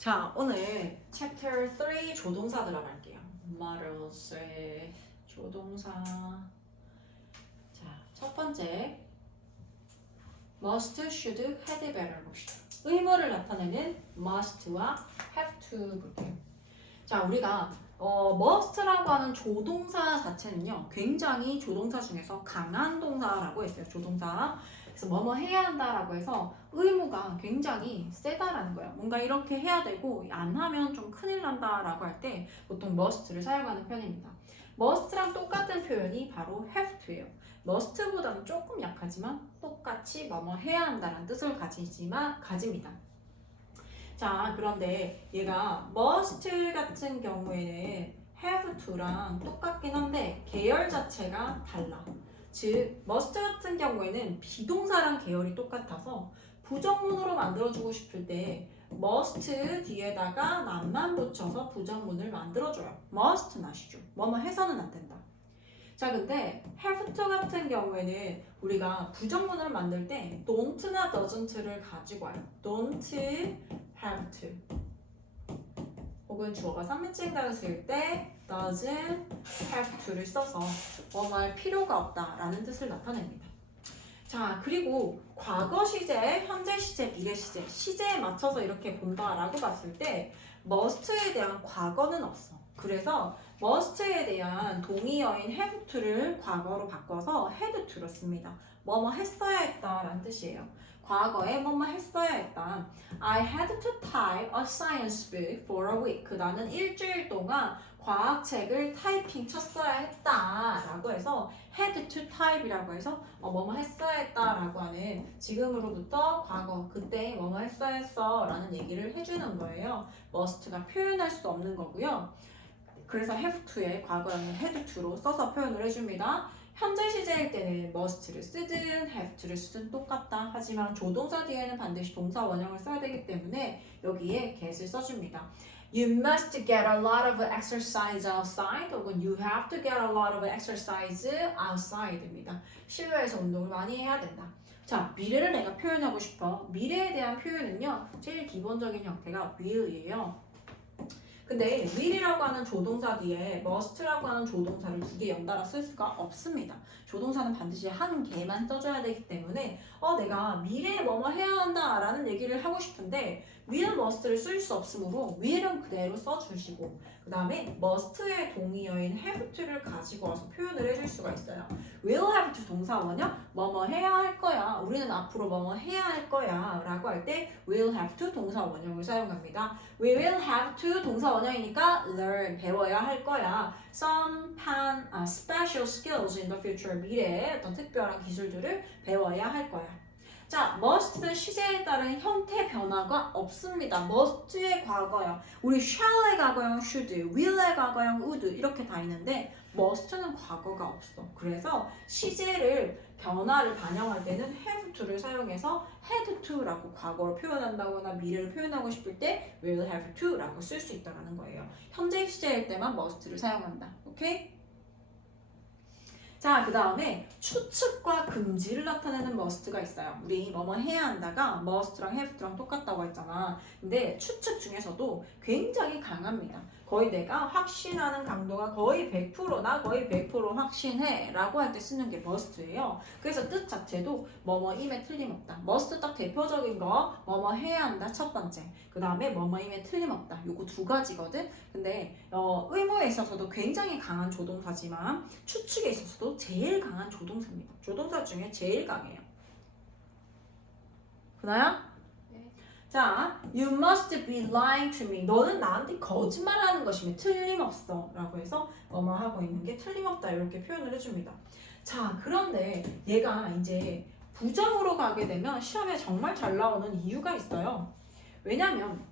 자, 오늘 챕터 3 조동사 들어갈게요. models의 조동사. 자, 첫 번째 must, should, had, better 봅시다. 의무를 나타내는 must와 have to 볼게요. 자, 우리가 must라고 하는 조동사 자체는요, 굉장히 조동사 중에서 강한 동사라고 했어요. 조동사. 그래서 뭐뭐 해야 한다라고 해서 의무가 굉장히 세다라는 거예요. 뭔가 이렇게 해야 되고 안 하면 좀 큰일 난다라고 할 때 보통 must를 사용하는 편입니다. must랑 똑같은 표현이 바로 have to예요. must보다는 조금 약하지만 똑같이 뭐뭐 해야 한다는 뜻을 가집니다. 자, 그런데 얘가 must 같은 경우에는 have to랑 똑같긴 한데 계열 자체가 달라. 즉, must 같은 경우에는 비동사랑 계열이 똑같아서 부정문으로 만들어주고 싶을 때 must 뒤에다가 not만 붙여서 부정문을 만들어줘요. must는 아시죠? 뭐뭐 해서는 안 된다. 자, 근데 have to 같은 경우에는 우리가 부정문을 만들 때 don't나 doesn't를 가지고 와요. don't have to. 혹은 주어가 3인칭단을 쓸 때 doesn't have to를 써서 뭐뭐 할 필요가 없다라는 뜻을 나타냅니다. 자, 그리고 과거 시제, 현재 시제, 미래 시제, 시제에 맞춰서 이렇게 본다라고 봤을 때 must에 대한 과거는 없어. 그래서 must에 대한 동의어인 have to를 과거로 바꿔서 had to로 씁니다. 뭐뭐 했어야 했다라는 뜻이에요. 과거에 뭐뭐 했어야 했다. I had to type a science book for a week. 나는 일주일 동안 과학책을 타이핑 쳤어야 했다 라고 해서 had to type이라고 해서 뭐뭐 했어야 했다 라고 하는 지금으로부터 과거 그때 뭐뭐 했어야 했어 라는 얘기를 해주는 거예요. must가 표현할 수 없는 거고요. 그래서 have to의 과거형은 had to로 써서 표현을 해줍니다. 현재 시제일 때는 must를 쓰든 have to를 쓰든 똑같다. 하지만 조동사 뒤에는 반드시 동사 원형을 써야 되기 때문에 여기에 get을 써줍니다. You must get a lot of exercise outside 혹은 you have to get a lot of exercise outside입니다. 실외에서 운동을 많이 해야 된다. 자, 미래를 내가 표현하고 싶어. 미래에 대한 표현은요, 제일 기본적인 형태가 will이에요. 근데 will이라고 하는 조동사 뒤에 must라고 하는 조동사를 두 개 연달아 쓸 수가 없습니다. 조동사는 반드시 한 개만 써줘야 되기 때문에 내가 미래에 뭐뭐 해야 한다 라는 얘기를 하고 싶은데 will, must를 쓸 수 없으므로 will은 그대로 써주시고 그 다음에 must의 동의어인 have to를 가지고 와서 표현을 해줄 수가 있어요. will have to 동사 원형 뭐뭐 해야 할 거야. 우리는 앞으로 뭐뭐 해야 할 거야 라고 할 때 will have to 동사 원형을 사용합니다. We will have to 동사 원형이니까 learn 배워야 할 거야. Some special skills in the future 미래에 어떤 특별한 기술들을 배워야 할 거야. 자, must는 시제에 따른 형태 변화가 없습니다. must의 과거형, 우리 shall의 과거형 should, will의 과거형 would 이렇게 다 있는데 must는 과거가 없어. 그래서 시제를 변화를 반영할 때는 have to를 사용해서 had to라고 과거를 표현한다거나 미래를 표현하고 싶을 때 will have to라고 쓸 수 있다는 거예요. 현재 시제일 때만 must를 사용한다. 오케이? 자, 그 다음에 추측과 금지를 나타내는 must가 있어요. 우리 뭐뭐 해야 한다가 must랑 have to랑 똑같다고 했잖아. 근데 추측 중에서도 굉장히 강합니다. 거의 내가 확신하는 강도가 거의 100%나 거의 100% 확신해 라고 할 때 쓰는 게 must예요. 그래서 뜻 자체도 뭐뭐임에 틀림없다. must 딱 대표적인 거 뭐뭐 해야 한다 첫 번째. 그 다음에 뭐뭐임에 틀림없다. 요거 두 가지거든. 근데 의무에 있어서도 굉장히 강한 조동사지만 추측에 있어서도 제일 강한 조동사입니다. 조동사 중에 제일 강해요. 그나야? 자, you must be lying to me. 너는 나한테 거짓말하는 것이면 틀림없어 라고 해서 뭐뭐 하고 있는 게 틀림없다 이렇게 표현을 해줍니다. 자, 그런데 얘가 이제 부정으로 가게 되면 시험에 정말 잘 나오는 이유가 있어요. 왜냐면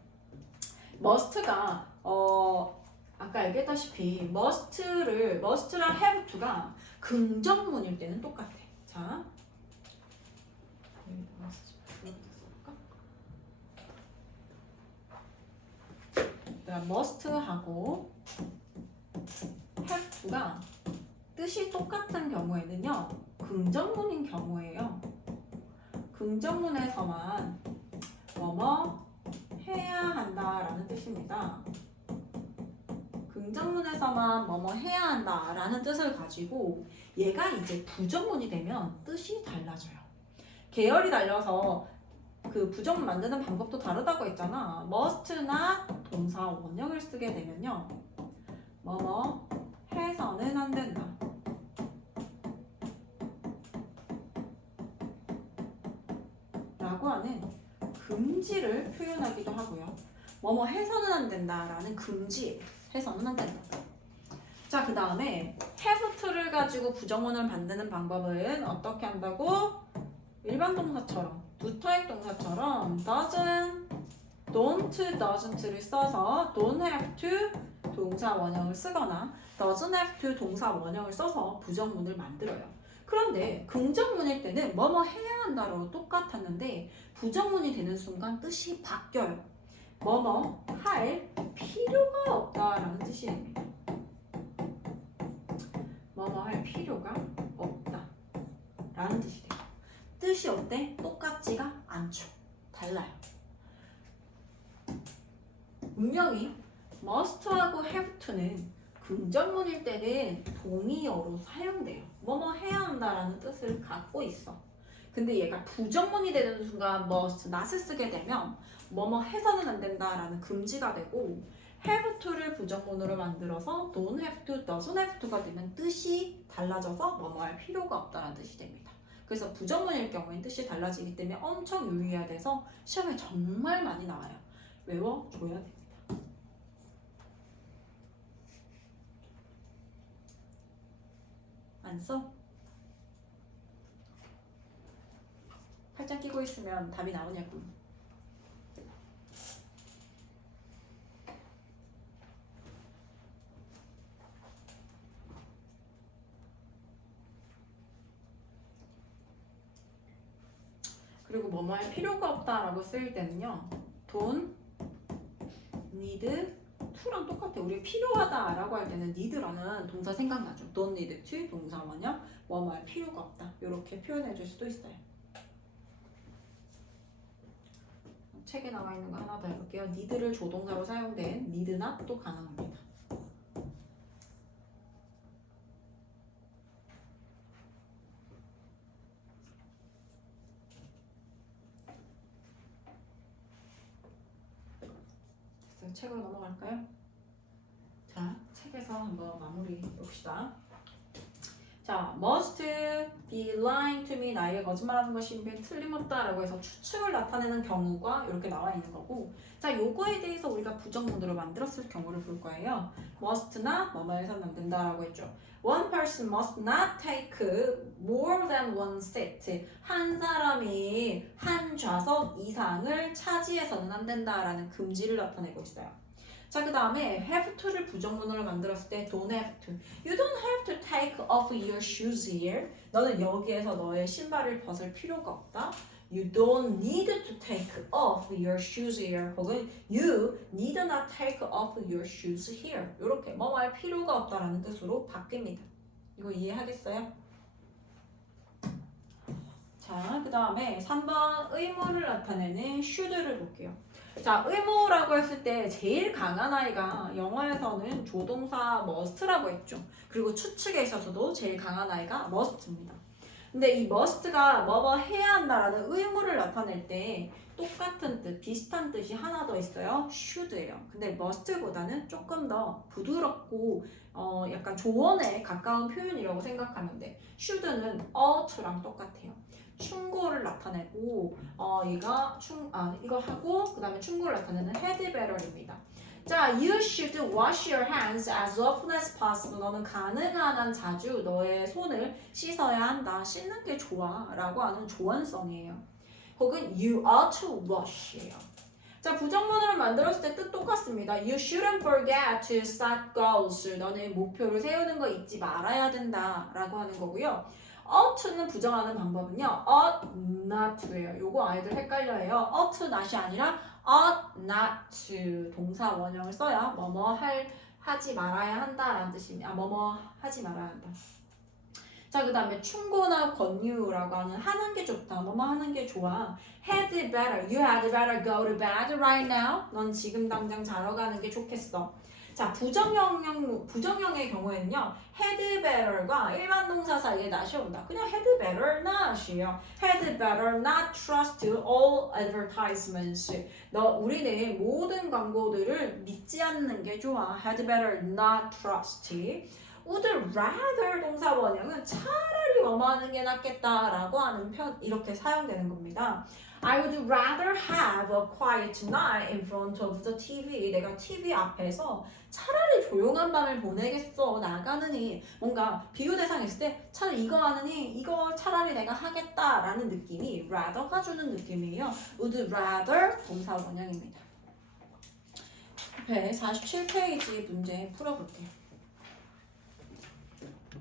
must가 아까 얘기했다시피 must랑 have to가 긍정문일 때는 똑같아. 자, must하고 have to가 뜻이 똑같은 경우에는요, 긍정문인 경우에요. 긍정문에서만 뭐뭐 해야 한다라는 뜻입니다. 긍정문에서만 뭐뭐 해야 한다라는 뜻을 가지고 얘가 이제 부정문이 되면 뜻이 달라져요. 계열이 달려서 그 부정문 만드는 방법도 다르다고 했잖아. must나 동사 원형을 쓰게 되면요. 뭐뭐 해서는 안 된다. 라고 하는 금지를 표현하기도 하고요. 뭐뭐 해서는 안 된다라는 금지, 해서는 안 된다. 자, 그 다음에 have to를 가지고 부정문을 만드는 방법은 어떻게 한다고? 일반 동사처럼, 두 타입 동사처럼 doesn't, don't, doesn't를 써서 don't have to 동사 원형을 쓰거나 doesn't have to 동사 원형을 써서 부정문을 만들어요. 그런데 긍정문일 때는 뭐뭐 해야 한다로 똑같았는데 부정문이 되는 순간 뜻이 바뀌어요. 뭐뭐 할 필요가 없다라는 뜻이 됩니다. 뭐뭐 할 필요가 없다 라는 뜻이 돼요. 뜻이 어때? 똑같지가 않죠. 달라요. 분명히 must하고 have to는 긍정문일 때는 동의어로 사용돼요. 뭐뭐 해야 한다라는 뜻을 갖고 있어. 근데 얘가 부정문이 되는 순간 must, not을 쓰게 되면 뭐뭐 해서는 안 된다라는 금지가 되고 have to를 부정문으로 만들어서 don't have to, doesn't have to가 되면 뜻이 달라져서 뭐뭐 할 필요가 없다는 뜻이 됩니다. 그래서 부정문일 경우엔 뜻이 달라지기 때문에 엄청 유의해야 돼서 시험에 정말 많이 나와요. 외워줘야 됩니다. 안 써? 팔짱 끼고 있으면 답이 나오냐고. 그리고 뭐뭐 할 필요가 없다라고 쓰일 때는요. don't need to랑 똑같아. 우리 필요하다라고 할 때는 need라는 동사 생각나죠. don't need to 동사 원형 뭐뭐 할 필요가 없다. 이렇게 표현해 줄 수도 있어요. 책에 나와 있는 거 하나 더 해볼게요. need를 조동사로 사용된 need not도 가능합니다. 책으로 넘어갈까요? 자, 책에서 한번 마무리 봅시다. 자, must be lying to me, 나에게 거짓말하는 것이 틀림없다라고 해서 추측을 나타내는 경우가 이렇게 나와 있는 거고, 자, 요거에 대해서 우리가 부정문으로 만들었을 경우를 볼 거예요. must나 뭐뭐해서는 안 된다라고 했죠. One person must not take more than one seat. 한 사람이 한 좌석 이상을 차지해서는 안 된다라는 금지를 나타내고 있어요. 자, 그 다음에 have to를 부정문으로 만들었을 때 don't have to. You don't have to take off your shoes here. 너는 여기에서 너의 신발을 벗을 필요가 없다. You don't need to take off your shoes here. 혹은 you need not take off your shoes here. 이렇게 뭐 할 필요가 없다라는 뜻으로 바뀝니다. 이거 이해하겠어요? 자, 그 다음에 3번 의무를 나타내는 should를 볼게요. 자, 의무라고 했을 때 제일 강한 아이가 영어에서는 조동사 must라고 했죠. 그리고 추측에 있어서도 제일 강한 아이가 must입니다. 근데 이 must가 뭐뭐 해야 한다라는 의무를 나타낼 때 똑같은 뜻, 비슷한 뜻이 하나 더 있어요. should예요. 근데 must보다는 조금 더 부드럽고 약간 조언에 가까운 표현이라고 생각하면 돼. should는 ought랑 똑같아요. 충고를 나타내고 이거 하고 그 다음에 충고를 나타내는 had better입니다. 자, you should wash your hands as often as possible. 너는 가능한 한 자주 너의 손을 씻어야 한다. 씻는 게 좋아 라고 하는 조언성이에요. 혹은 you ought to wash예요. 자, 부정문으로 만들었을 때 뜻 똑같습니다. You shouldn't forget to set goals. 너는 목표를 세우는 거 잊지 말아야 된다 라고 하는 거고요. ought to는 부정하는 방법은요. ought not to예요. 요거 아이들 헷갈려해요. ought to not이 아니라 ought not to 동사 원형을 써야 하지 말아야 한다라는 뜻입니다. 뭐뭐 하지 말아야 한다. 자, 그 다음에 충고나 권유라고 하는 게 좋다. 뭐뭐 하는 게 좋아. had better, you had better go to bed right now. 넌 지금 당장 자러 가는 게 좋겠어. 자, 부정형의 경우에는요, had better과 일반 동사 사이에 not이 온다. 그냥 had better not이에요. had better not trust all advertisements. 우리는 모든 광고들을 믿지 않는 게 좋아. had better not trust. would rather 동사 원형은 차라리 뭐뭐하는 게 낫겠다라고 하는 이렇게 사용되는 겁니다. I would rather have a quiet night in front of the TV. 내가 TV 앞에서 차라리 조용한 밤을 보내겠어. 나가느니 뭔가 비교 대상 있을 때 차라리 이거 하느니 이거 차라리 내가 하겠다라는 느낌이 rather가 주는 느낌이에요. would rather 동사 원형입니다. 47페이지 문제 풀어볼게요.